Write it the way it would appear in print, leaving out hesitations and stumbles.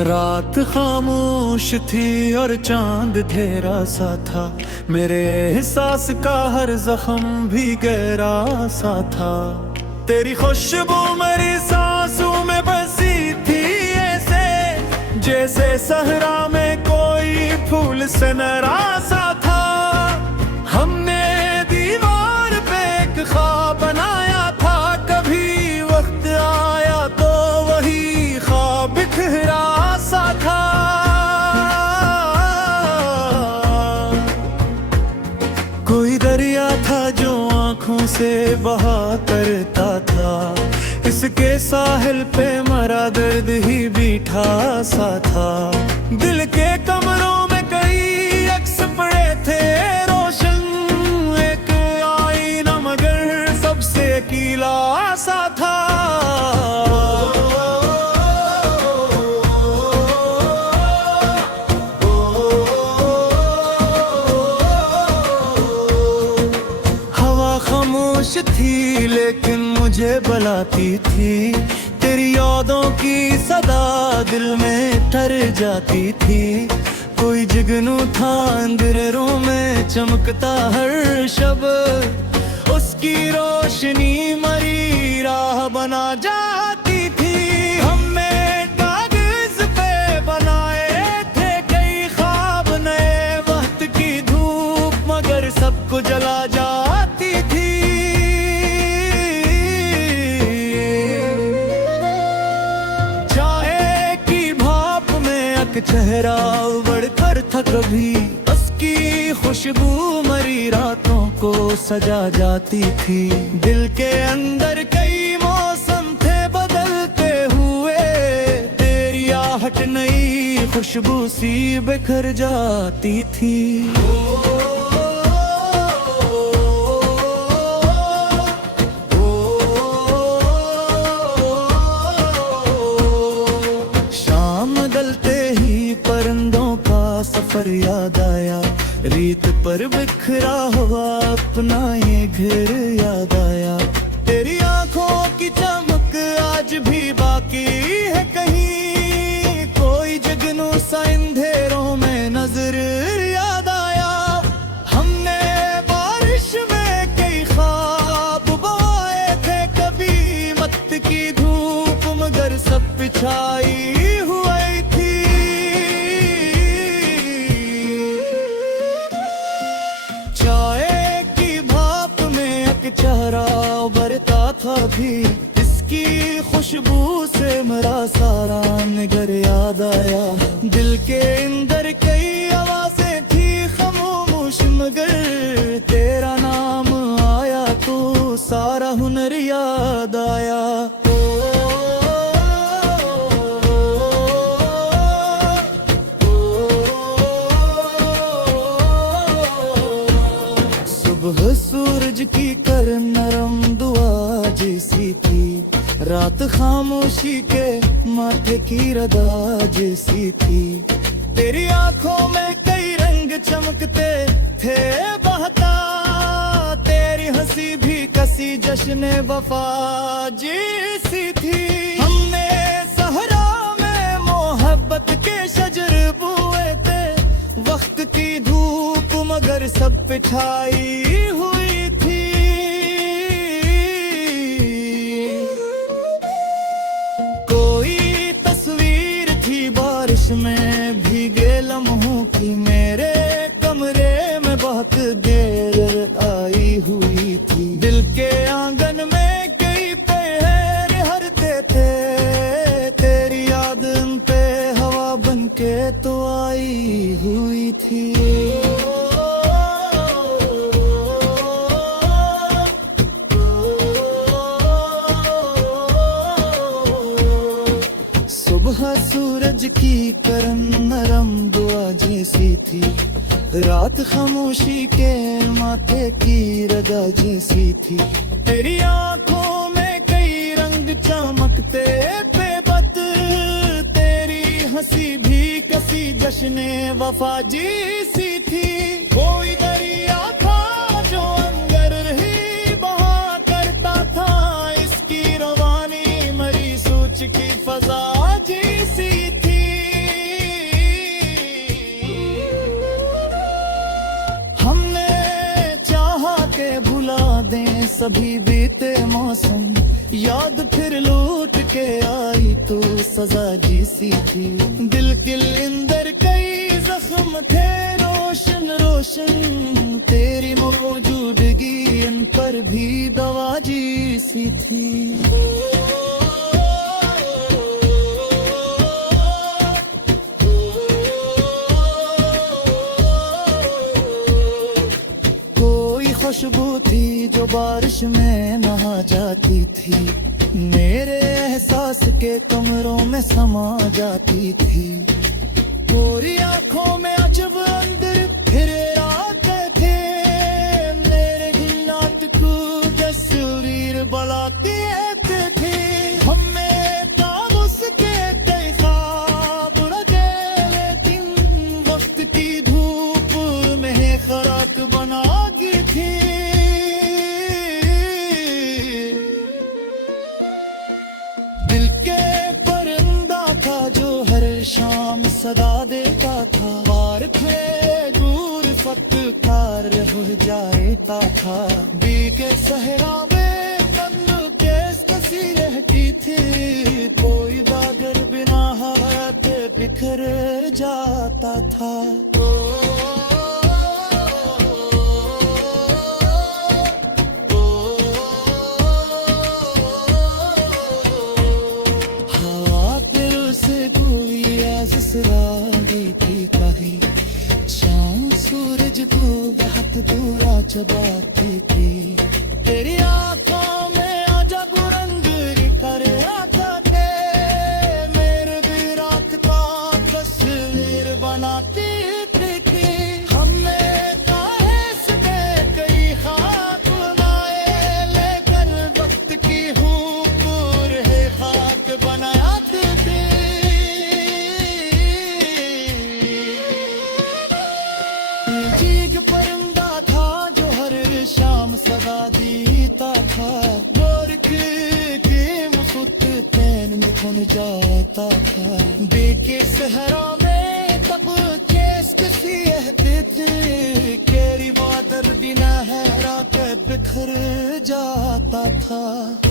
रात खामोश थी और चांद अंधेरा सा था। मेरे एहसास का हर जख्म भी गहरा सा था। तेरी खुशबू मेरी सांसों में बसी थी, ऐसे जैसे सहरा में कोई फूल सनरा सा था। हमने दीवार पे एक ख्वाब बनाया था, कभी वक्त आया तो वही ख्वाब बिखरा सा था। कोई दरिया था जो आंखों से बहा करता था, इसके साहिल पे मरा दर्द ही बीठा सा था। दिल के कमरों में कई अक्स पड़े थे रोशन, एक आईना मगर सबसे अकेला सा था। हवा खामोश थी लेकिन मुझे बुलाती थी, तेरी यादों की सदा दिल में ठहर जाती थी। कोई जुगनू था अंधेरों में चमकता हर शब, उसकी रोशनी मरी राह बना जाती थी। हमने कागज पे बनाए थे कई ख्वाब नए, वक्त की धूप मगर सबको जला जाती थी। चेहरा बढ़कर था कभी, उसकी खुशबू मरी रातों को सजा जाती थी। दिल के अंदर कई मौसम थे बदलते हुए, तेरी आहट नई खुशबू सी बिखर जाती थी। सफर याद आया, रीत पर बिखरा हुआ अपना ये घर याद आया। तेरी आंखों की चमक आज भी बाकी है कहीं, कोई जुगनू सा अंधेरों में नजर याद आया। हमने बारिश में कई ख्वाब बोए थे, कभी मत की धूप मगर सब पिछाई हुई थी। चेहरा उभरता था भी, इसकी खुशबू से मेरा सारा निगर याद आया। दिल के अंदर कई आवाजें थी खामोश मगर तेरा नाम आया तो सारा हुनर याद आया। सुबह सूरज की कर नरम दुआ जैसी थी, रात खामोशी के माथे की रदा जैसी थी। तेरी आंखों में कई रंग चमकते थे बहता, तेरी हंसी भी कसी जश्न वफा जैसी थी। हमने सहरा में मोहब्बत के शजर बोए थे, वक्त की धूप मगर सब पे छाई हुई थी। कोई तस्वीर थी बारिश में भीगे लम्हों की, मेरे कमरे में बहुत देर आई हुई थी। दिल के आंगन में कई पहर हरते थे, तेरी याद उन पे हवा बन के तो आई हुई थी। सुबह सूरज की करन नरम दुआ जैसी थी, रात खामोशी के माथे की रदा जैसी थी। तेरी आंखों में कई रंग चमकते बेबत, तेरी हंसी भी कसी जश्न वफा जैसी थी। कोई दरिया था जो अंदर ही बहा करता था, इसकी रवानी मरी सोच की फजा जैसी थी। सभी बीते मौसम याद फिर लौट के आई तो सजा जीसी थी दिल के अंदर कई जख्म थे रोशन रोशन तेरी मौजूदगी इन पर भी दवा जीसी थी खुशबू थी जो बारिश में नहा जाती थी मेरे एहसास के कमरों में समा जाती थी गोरी आंखों में अजब अंदर फिर आते थे मेरे ही नाटक तस्वीर बनाती थे हमें काबूस के कई ख्वाब रखे लेकिन वक्त की धूप में खराक बना गई थी दिल के परिंदा था जो हर शाम सदा देता था बार थे दूर फटकार हो जाता था बी के सहरा में बंद केस कसी रहती थी कोई बागर बिना हाथ बिखर जाता था ससुराली थी कहीं शाम सूरज को बहुत दूरा चबाती थी तेरी आंखों में अजब रंग कर आता थे मेरे भी रात का तस्वीर बनाती थी हमने काहे में कई खाक बनाए लेकिन वक्त की हुकूर है खाक बनाती थी परिंदा था जो हर शाम सदा देता था गोर के मुकुट तैन में खन जाता था बेके सहरा में तब केस किसी कहते थे केरी बादल बिना हैरा के बिखर जाता था